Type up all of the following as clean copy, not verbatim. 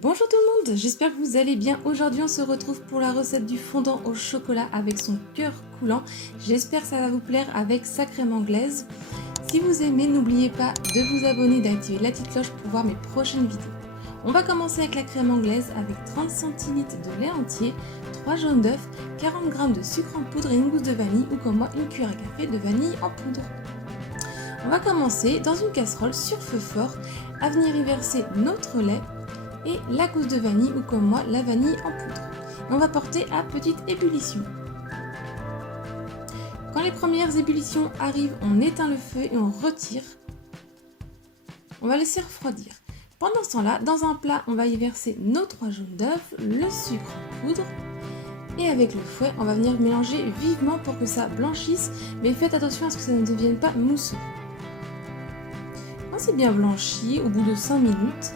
Bonjour tout le monde, j'espère que vous allez bien. Aujourd'hui on se retrouve pour la recette du fondant au chocolat avec son cœur coulant. J'espère que ça va vous plaire avec sa crème anglaise. Si vous aimez, n'oubliez pas de vous abonner et d'activer la petite cloche pour voir mes prochaines vidéos. On va commencer avec la crème anglaise avec 30 cl de lait entier, 3 jaunes d'œufs, 40 g de sucre en poudre et une gousse de vanille ou comme moi une cuillère à café de vanille en poudre. On va commencer dans une casserole sur feu fort à venir y verser notre lait et la gousse de vanille ou comme moi la vanille en poudre. Et on va porter à petite ébullition. Quand les premières ébullitions arrivent, on éteint le feu et on retire. On va laisser refroidir. Pendant ce temps-là, dans un plat, on va y verser nos 3 jaunes d'œufs, le sucre en poudre et avec le fouet, on va venir mélanger vivement pour que ça blanchisse, mais faites attention à ce que ça ne devienne pas mousseux. Quand c'est bien blanchi, au bout de 5 minutes,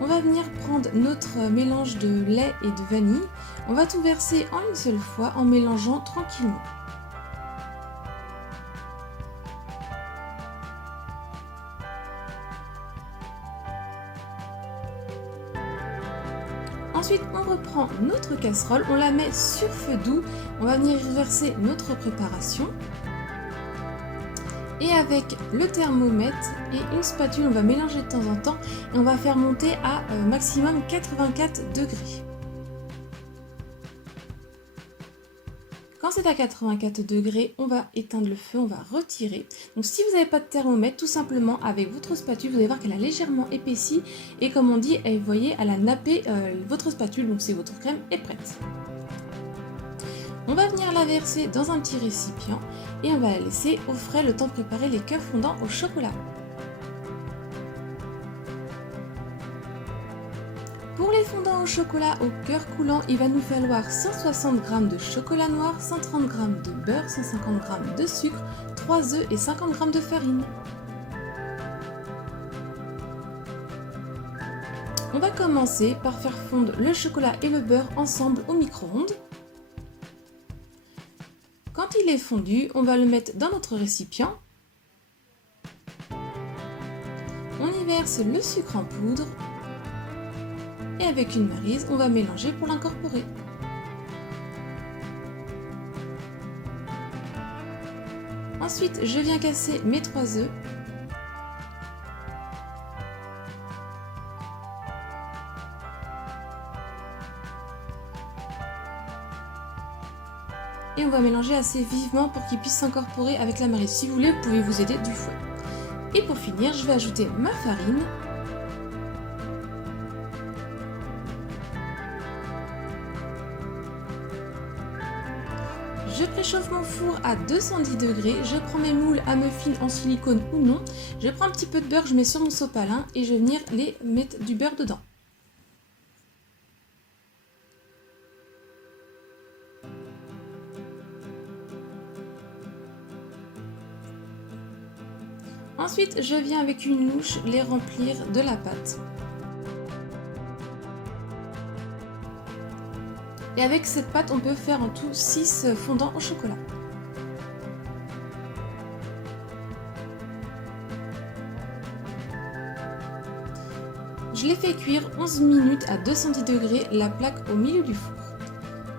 on va venir prendre notre mélange de lait et de vanille. On va tout verser en une seule fois en mélangeant tranquillement. Ensuite, on reprend notre casserole, on la met sur feu doux. On va venir y verser notre préparation. Et avec le thermomètre et une spatule, on va mélanger de temps en temps et on va faire monter à maximum 84 degrés. Quand c'est à 84 degrés, on va éteindre le feu, on va retirer. Donc si vous n'avez pas de thermomètre, tout simplement avec votre spatule, vous allez voir qu'elle a légèrement épaissi et comme on dit, vous voyez, elle a nappé votre spatule, donc c'est votre crème est prête. On va venir la verser dans un petit récipient et on va la laisser au frais le temps de préparer les cœurs fondants au chocolat. Pour les fondants au chocolat au cœur coulant, il va nous falloir 160 g de chocolat noir, 130 g de beurre, 150 g de sucre, 3 œufs et 50 g de farine. On va commencer par faire fondre le chocolat et le beurre ensemble au micro-ondes. Quand il est fondu, on va le mettre dans notre récipient. On y verse le sucre en poudre et avec une maryse, on va mélanger pour l'incorporer. Ensuite, je viens casser mes 3 œufs. Et on va mélanger assez vivement pour qu'il puisse s'incorporer avec la maryse. Si vous voulez, vous pouvez vous aider du fouet. Et pour finir, je vais ajouter ma farine. Je préchauffe mon four à 210 degrés. Je prends mes moules à muffins en silicone ou non. Je prends un petit peu de beurre, je mets sur mon sopalin et je vais venir les mettre du beurre dedans. Ensuite, je viens avec une louche les remplir de la pâte. Et avec cette pâte, on peut faire en tout 6 fondants au chocolat. Je les fais cuire 11 minutes à 210 degrés, la plaque au milieu du four.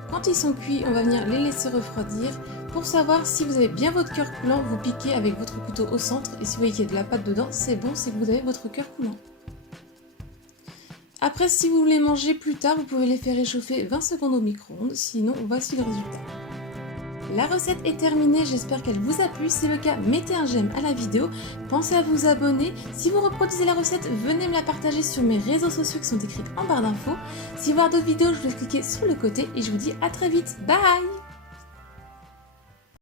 Quand ils sont cuits, on va venir les laisser refroidir. Pour savoir si vous avez bien votre cœur coulant, vous piquez avec votre couteau au centre et si vous voyez qu'il y a de la pâte dedans, c'est bon, c'est que vous avez votre cœur coulant. Après, si vous voulez manger plus tard, vous pouvez les faire réchauffer 20 secondes au micro-ondes, sinon voici le résultat. La recette est terminée, j'espère qu'elle vous a plu. Si c'est le cas, mettez un j'aime à la vidéo. Pensez à vous abonner. Si vous reproduisez la recette, venez me la partager sur mes réseaux sociaux qui sont écrits en barre d'infos. Si vous voulez voir d'autres vidéos, je vous laisse cliquer sur le côté et je vous dis à très vite. Bye!